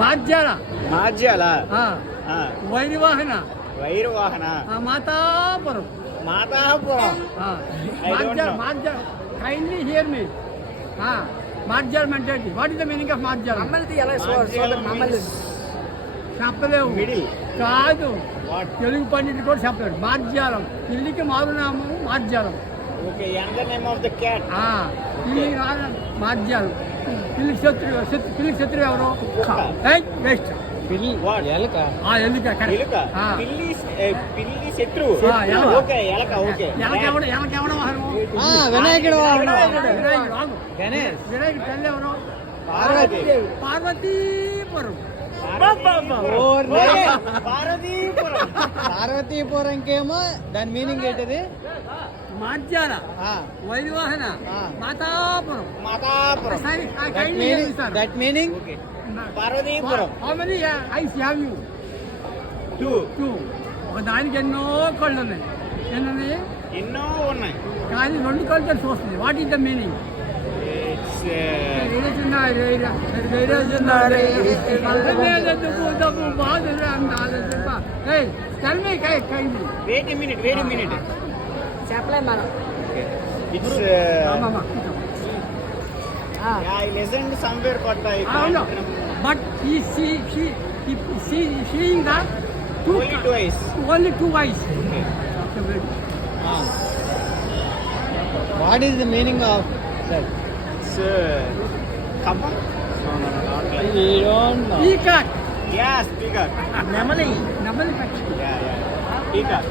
మార్జాల మార్జాల వైరువాహన వైరువాహన మాతాపురం మాతాపురం మార్జాల కైండ్లీ హియర్ మీ మార్జాల mentality what is the meaning of మార్జాల చెప్పలేవు మిడిల్ కాదు తెలుగు పండితుడు కూడా చెప్పలేడు మార్జాలం ఇల్లుకి మారునామం మార్జాలం okay another name of the cat ఇల్లు మార్జాలం పిల్లికి శత్రువు ఎవరు వేస్ట్ ఎలుక పిల్లి శత్రువు ఓకే ఎలక ఓకే వినాయకుడు వినాయకుడు తల్లి ఎవరు పార్వతీపురం పార్వతీపురంకేమో దాని మీనింగ్ ఏంటది? మార్జాల వైవాహన మాతాపురం that meaning Parvathipuram. How many eyes have you? Two. ఒక దానికి ఎన్నో కళ్ళు ఉన్నాయి. ఎన్నో ఉన్నాయి కానీ రెండు కళ్ళతో చూస్తుంది. What is the meaning? Wait minute చెప్పలేదు మనం. It's I listened somewhere but I know. But he seeing that only twice. Only two eyes. Okay. What is the meaning of that? It's come on. No, not like. We don't know. Peacock. Yes, peacock. Namali. Yeah. Peacock.